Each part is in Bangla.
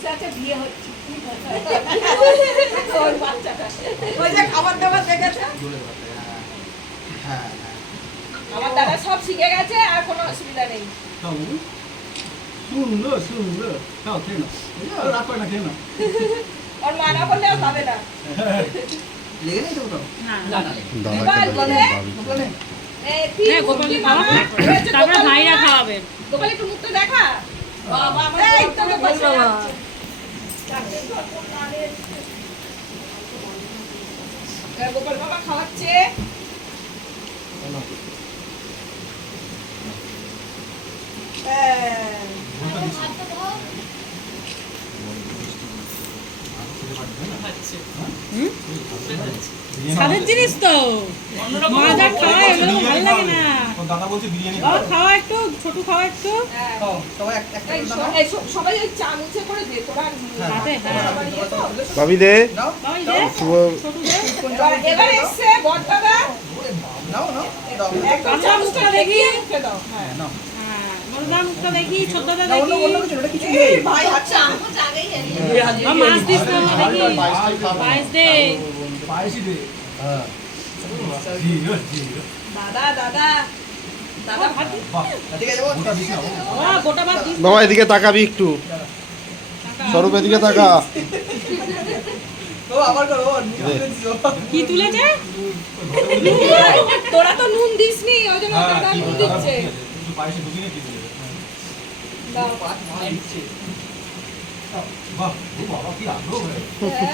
বসে আছে বিয়ে হচ্ছে ওর বাচ্চাটা ওই যে খাবার দাবার দেখেছে? হ্যাঁ আমার দাদা সব শিখে গেছে আর কোনো অসুবিধা নেই। সুন্দর সুন্দর খাও খেয়ে নাও। রাগ করে না খেয়ে নাও। ওর মানা করলেও খাবে না। লেগে নেই তো কোথাও? না। না গোপাল বলে ওখানে এই তিন গোপালকে মুঠি খাওয়াবে। বাবা, হয়েছে তারপরে ভাইরা খাওয়াবে। গোপাল একটু মুখটা দেখা। বাবা আমার এই তো গোপাল চলে যাচ্ছে। চারটের ঘর কোন নালে এসছে। এবার গোপাল বাবা খাওয়াচ্ছে। হ্যাঁ। স্বাদের জিনিস তো। মজা খাওয়া এগুলো ভালো লাগে না। ওর দাদা বলছে বিরিয়ানি বাবা খাওয়া একটু ছোট খাওয়া একটু। হ্যাঁ। খাও সবাই এক একটা সবাই ওই চামচে করে দে তোরা হাতে, হ্যাঁ। আবার ইয়ে তো। ভাবি দে। বাবা এই ছোট যে এবার- এবার এসছে বড়দাদা নাও নাও দাও একদম চামচটা দেখি। দাও হ্যাঁ। নাও হ্যাঁ দেখি ছোট দাদা দেখি। ভাই আচ্ছা বাবা মাছ দিস না দেখি। পায়েস দে। পায়েসই দে। জিরো দাদা দাদা। বাবা এদিকে তাকাবি একটু। স্বরূপ এদিকে তাকা। কি তুলেছে? তোরা তো নুন দিসনি ওই জন্য হ্যাঁ নুন দিচ্ছে। হয়ে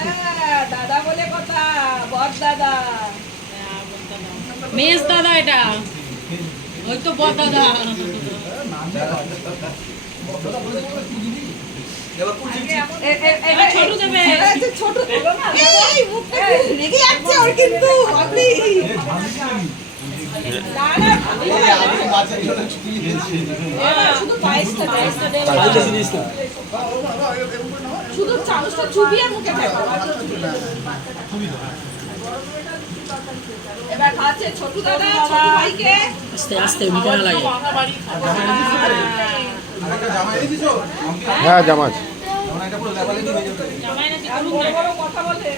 হ্যাঁ, দাদা বলে কথা বর দাদা। মেজ দাদা এটা। ওই তো বড় দাদা। ছোট দেবে। ছোট রেগে যাচ্ছে ওর কিন্তু। আপনি শুধু চামচটা চুবিয়ে মুখে এবার ছোট দাদা ছোট ভাইকে আস্তে আস্তে লাগে হ্যাঁ জামাজ জামাই নাকি কথা বলে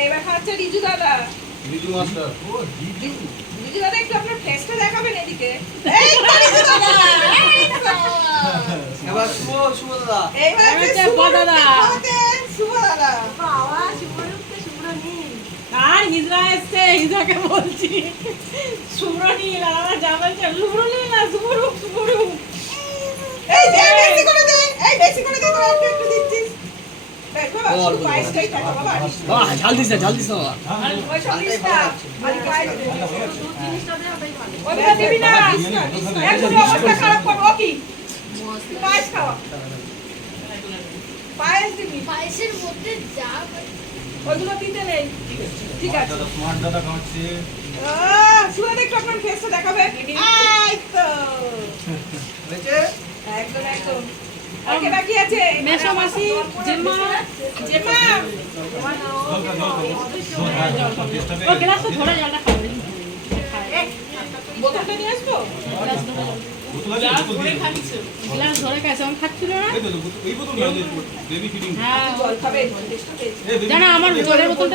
এবার খাচ্ছে রিজু দাদা বিজু মাস্টার ও জিজু রিজু দাদা একটু আপনার ফেসটা দেখাবেন এদিকে এই তো রিজু দাদা এই তো। এবার শুভ শুভ দাদা এইবার শুভ দাদা। শুভ দাদা আর হিজরা এসছে হিজরাকে বলছি শুভ্র নীল আর আমার জামাই শুভ্র নীল না শুভ্র শুভ্র এই দে বেশি করে দে এই বেশি করে দে তোরা একটু একটু দিচ্ছিস। আর আর পায়েস দিবি। পায়েসের মধ্যে যা ওইগুলো দিতে নেই। ঠিক আছে। স্মার্ট দাদা আহ, সুরাত একটু আপনার ফেসটা দেখাবে। এই তো। হয়েছে? একদম একদম। আর বাকি আছে। মেশো মাসি জেম্মা জেমা জল ও গ্লাস তো ধরে জলটা খাবে বোতলটা নিয়ে আসব? গ্লাস ধরে হ্যাঁ। আমার জলের বোতলটা